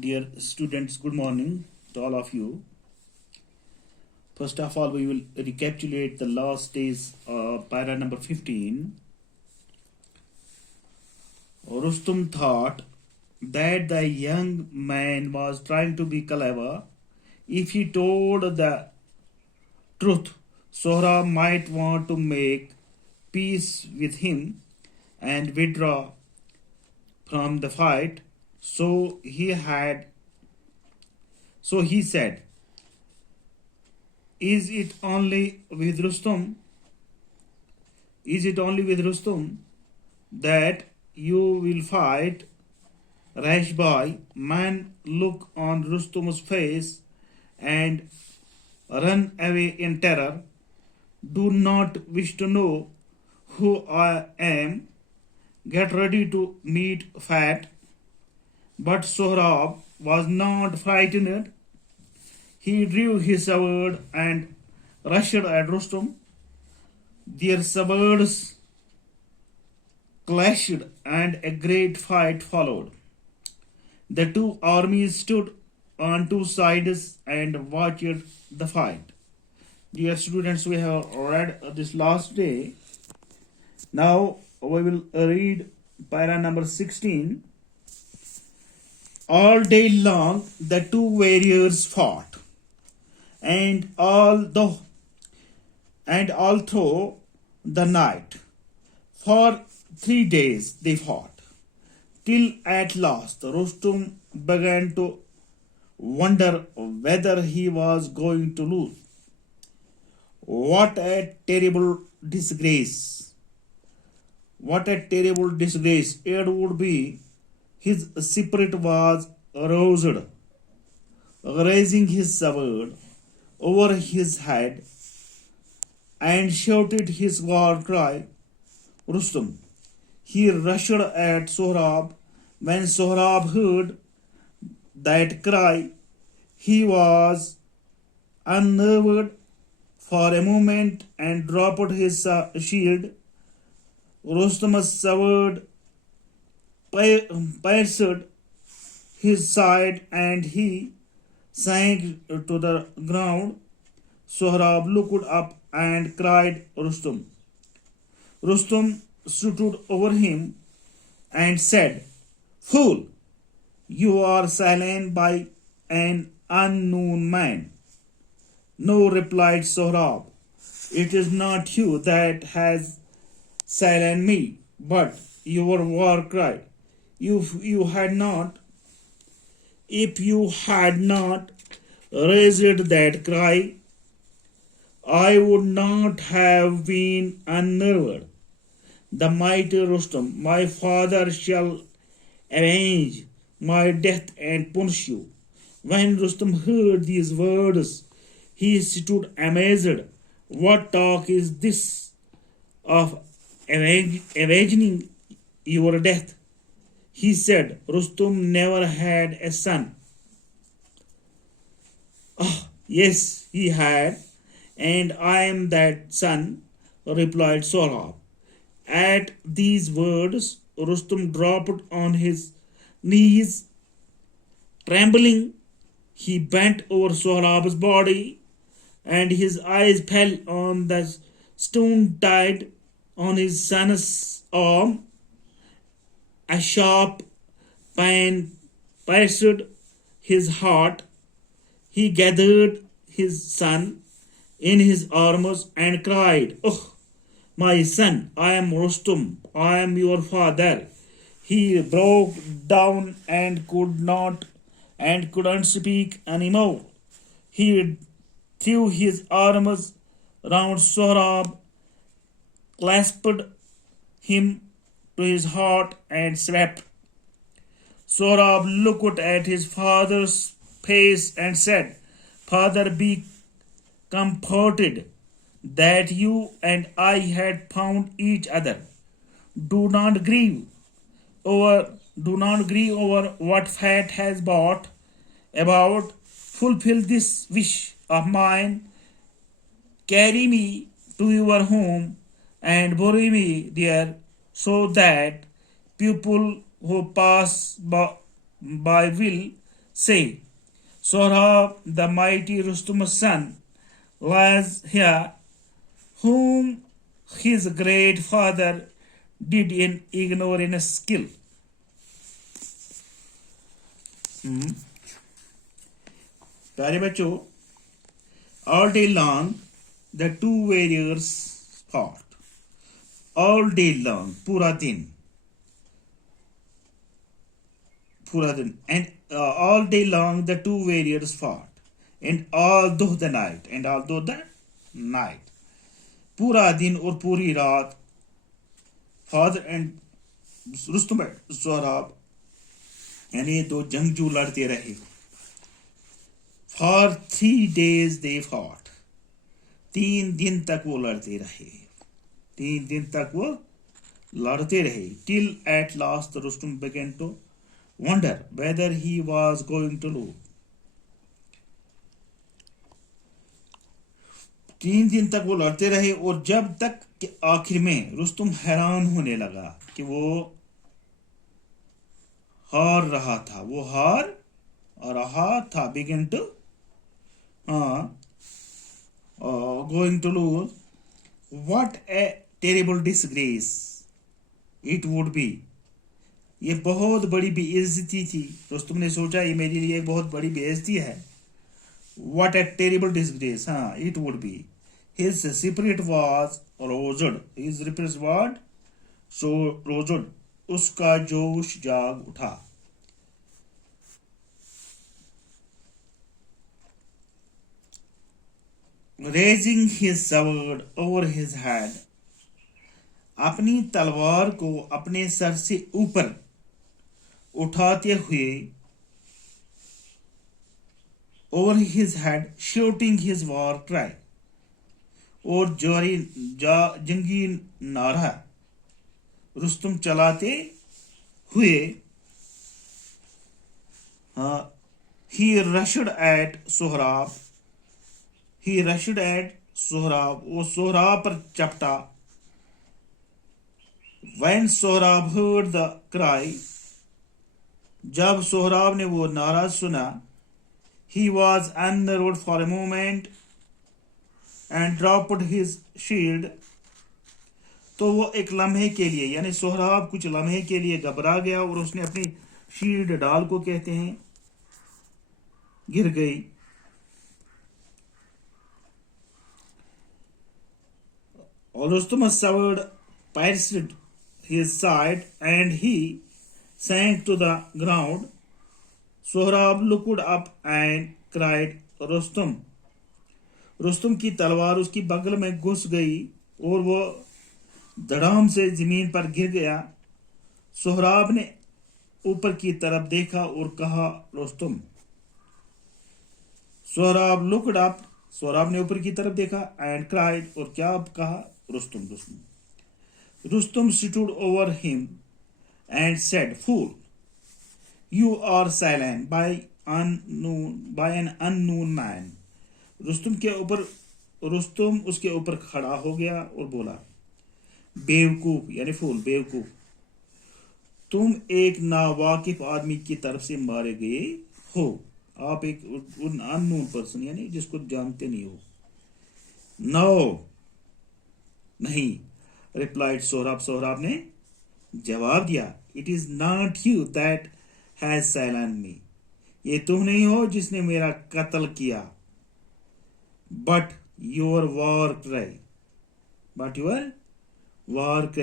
Dear students, good morning to all of you. First of all, we will recapitulate the last days of para number 15. Rustum thought that the young man was trying to be clever. If he told the truth, Sohrab might want to make peace with him and withdraw from the fight. So he said, Is it only with Rustum? Is it only with Rustum that you will fight? Rash boy, man, look on Rustum's face and run away in terror. Do not wish to know who I am. Get ready to meet fate. But Sohrab was not frightened. He drew his sword and rushed at Rustum. Their swords clashed and a great fight followed. The two armies stood on two sides and watched the fight. Dear students, we have read this last day. Now we will read para number 16. All day long the two warriors fought, and all through the night. For 3 days they fought, till at last Rustum began to wonder whether he was going to lose. What a terrible disgrace! What a terrible disgrace it would be. His spirit was aroused. Raising his sword over his head and shouted his war cry, Rustum. He rushed at Sohrab. When Sohrab heard that cry, he was unnerved for a moment and dropped his shield. Rustum's sword pierced his side and he sank to the ground. Sohrab looked up and cried, Rustum. Rustum stood over him and said, Fool, you are slain by an unknown man. No, replied Sohrab, it is not you that has slain me, but your war cry. If you had not raised that cry, I would not have been unnerved. The mighty Rustum, my father, shall avenge my death and punish you. When Rustum heard these words, he stood amazed. What talk is this of avenging your death? He said, Rustum never had a son. Yes, he had, and I am that son, replied Sohrab. At these words, Rustum dropped on his knees. Trembling, he bent over Sohrab's body, and his eyes fell on the stone tied on his son's arm. A sharp pain pierced his heart. He gathered his son in his arms and cried, Oh, my son, I am Rustum, I am your father. He broke down and couldn't speak anymore. He threw his arms round Sohrab, clasped him to his heart and slept. Sohrab looked at his father's face and said, Father, be comforted that you and I had found each other. Do not grieve over what fate has brought about. Fulfill this wish of mine. Carry me to your home and bury me there, so that people who pass by will say, Sohrab, the mighty Rustum's son, lies here, whom his great father did in ignorance kill. प्यारे बच्चों, all day long the two warriors fought. All day long, पूरा दिन, and all day long the two warriors fought, and although the night, पूरा दिन और पूरी रात, father and Rustam Sohrab यानी दो जंगजू लड़ते रहे. For 3 days they fought. 3 दिन तक वो लड़ते रहे. 3 दिन तक वो लड़ते रहे. Till at last Rustum began to wonder whether he was going to lose. 3 दिन तक वो लड़ते रहे और जब तक कि आखिर में रुस्तुम हैरान होने लगा कि वो हार रहा था. वो हार रहा था. Began to going to lose. What a terrible disgrace it would be. ये बहुत बड़ी बेइज्जती थी. रुस्तुम ने सोचा ये मेरे लिए बहुत बड़ी बेइज्जती है. What a terrible disgrace. It would be. His spirit was roused. His spirit was so roused. उसका जोश जाग उठा. Raising his sword over his head, अपनी तलवार को अपने सर से ऊपर उठाते हुए, over his head, shouting his war cry, और जंगी नारा रुस्तुम चलाते हुए, he rushed at Sohrab. वो सोहराब पर चपटा. When Sohrab heard the cry, जब सोहराब ने वो नारा सुना, he was unnerved for a moment and dropped his shield. तो वो एक लम्हे के लिए, यानी सोहराब कुछ लम्हे के लिए घबरा गया और उसने अपनी शील्ड डाल को कहते हैं गिर गई. और Rustum's sword pierced his side and he sank to the ground. Sohrab looked up and cried, Rustum. Rustam की तलवार उसकी बगल में घुस गई और वो धड़ाम से जमीन पर गिर गया. सोहराब ने ऊपर की तरफ देखा और कहा, रुस्तुम. Sohrab looked up. सोहराब ने ऊपर की तरफ देखा and cried, और क्या कहा, Rustam. Rustum stood over him and said, Fool, you are slain by an unknown man. Rustam उसके ऊपर खड़ा हो गया और बोला, बेवकूफ, यानी फूल, बेवकूफ, तुम एक नावाकिफ आदमी की तरफ से मारे गए हो. आप एक अननोन पर्सन, यानी जिसको जानते नहीं हो. नो, नहीं, replied Sohrab. सोहराब ने जवाब दिया, It is not you that has slain me. ये तुम नहीं हो जिसने मेरा कत्ल किया. But your war cry.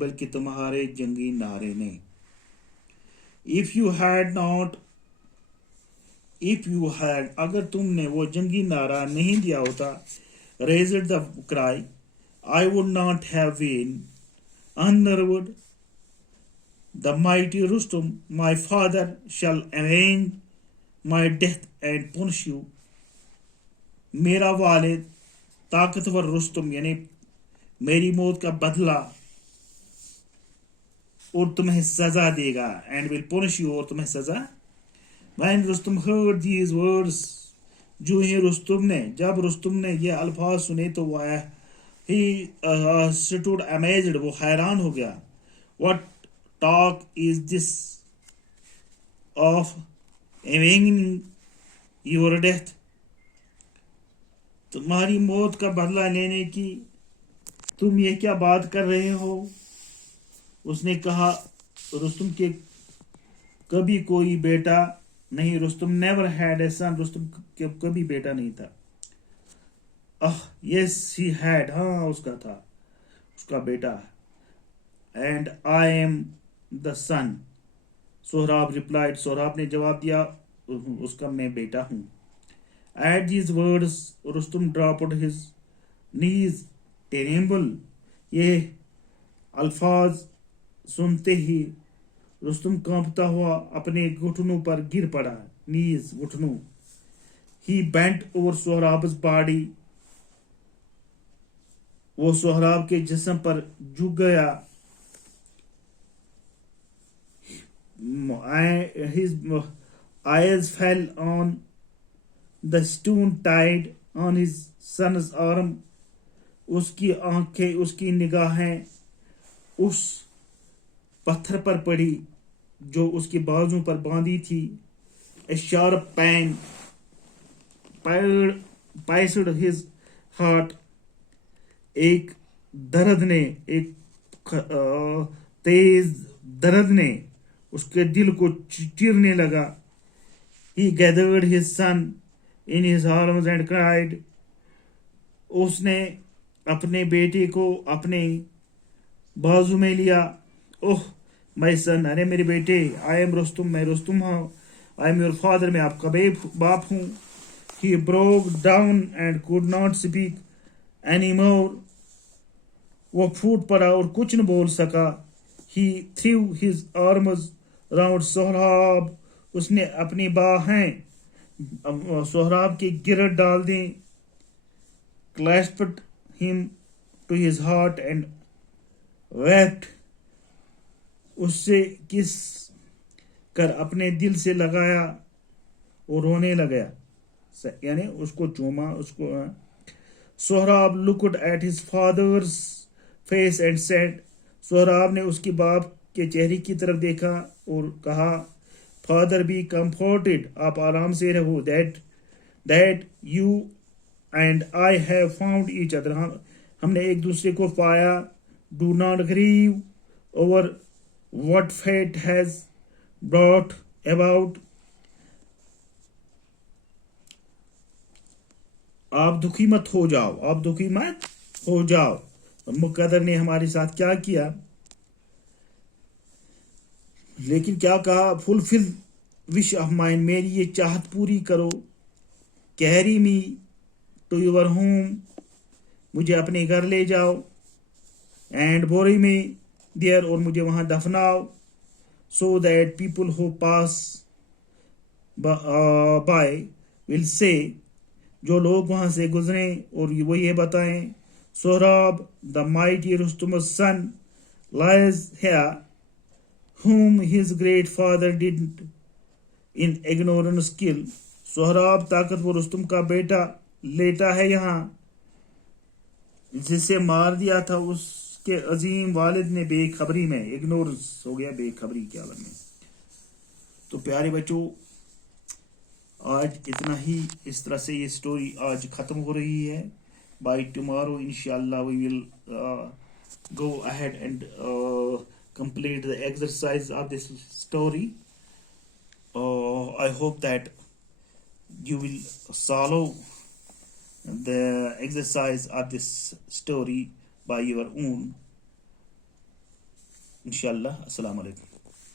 बल्कि तुम्हारे जंगी नारे ने. If you had, अगर तुमने वो जंगी नारा नहीं दिया होता, raised the cry, I would not have been unnerved. The mighty Rustum, my father, shall avenge my death and punish you. मेरा वालिद ताकतवर रुस्तुम यानी मेरी मौत का बदला और तुम्हें सजा देगा. And will punish you, और तुम्हें सजा. When Rustum heard these words, जब रुस्तुम ने ये अल्फाज सुने तो वह he stood amazed, वो हैरान हो गया. What talk is this of avenging your death, तुम्हारी मौत का बदला लेने की तुम ये क्या बात कर रहे हो? उसने कहा, रुस्तुम के कभी कोई बेटा नहीं, रुस्तुम नेवर हैड ए सन, रुस्तुम के कभी बेटा नहीं था. यस ही हैड, हाँ उसका था, उसका बेटा. And I am the son, Sohrab replied, Sohrab ने जवाब दिया, उसका मैं बेटा हूं. At these words Rustum dropped his knees tremble, ये अल्फाज सुनते ही रुस्तुम कांपता हुआ अपने घुटनों पर गिर पड़ा. नीज, घुटनों. ही बेंट ओवर सोहराब्स बॉडी, वो सोहराब के जिस्म पर झुक गया. His eyes fell on the stone tied on his son's arm. उसकी आंखें, उसकी निगाहें उस पत्थर पर पड़ी जो उसके बाजू पर बांधी थी. A sharp pang pierced his heart. एक दर्द ने, एक तेज दर्द ने उसके दिल को चीरने लगा. He gathered his son in his arms and cried. उसने अपने बेटे को अपने बाजू में लिया. ओह माय सन, अरे मेरे बेटे. आई एम रुस्तुम, मैं रुस्तुम हूँ. आई एम योर फादर, मैं आपका बाप हूँ. He broke down and could not speak anymore. वो फूट पड़ा और कुछ न बोल सका. He threw his arms around Sohrab, उसने अपनी बाहें सोहराब की गिरद डाल दी. Clasped him to his heart and wept, उससे किस कर अपने दिल से लगाया और रोने लगा, यानी उसको चूमा. उसको Sohrab looked at his father's face and said, Sohrab ने उसके बाप के चेहरे की तरफ देखा और कहा, फादर बी कंफर्टेड, आप आराम से रहो. That you and I have found each other, हमने एक दूसरे को पाया. Do not grieve over what fate has brought about, आप दुखी मत हो जाओ, आप दुखी मत हो जाओ. मुकद्दर ने हमारे साथ क्या किया. लेकिन क्या कहा, फुलफिल विश ऑफ माइन, मेरी ये चाहत पूरी करो. Carry me to your home, मुझे अपने घर ले जाओ. एंड बोरी मी देयर, और मुझे वहां दफनाओ. So that people who pass by will say, जो लोग वहां से गुजरे और वो ये बताएं, Sohrab the mighty Rustum's son lies here, whom his great father did in ignorance kill. Sohrab ताकतवर रुस्तुम का बेटा लेटा है यहाँ, जिसे मार दिया था उसके अजीम वालिद ने बेखबरी में. इग्नोरेंस हो गया, बेखबरी के आलम में. तो प्यारे बच्चों, आज इतना ही. इस तरह से ये स्टोरी आज खत्म हो रही है. बाय टुमारो इंशाल्लाह we will go ahead and complete the exercise of this story. I hope that you will solve the exercise of this story by your own. Inshallah. Assalamu alaikum.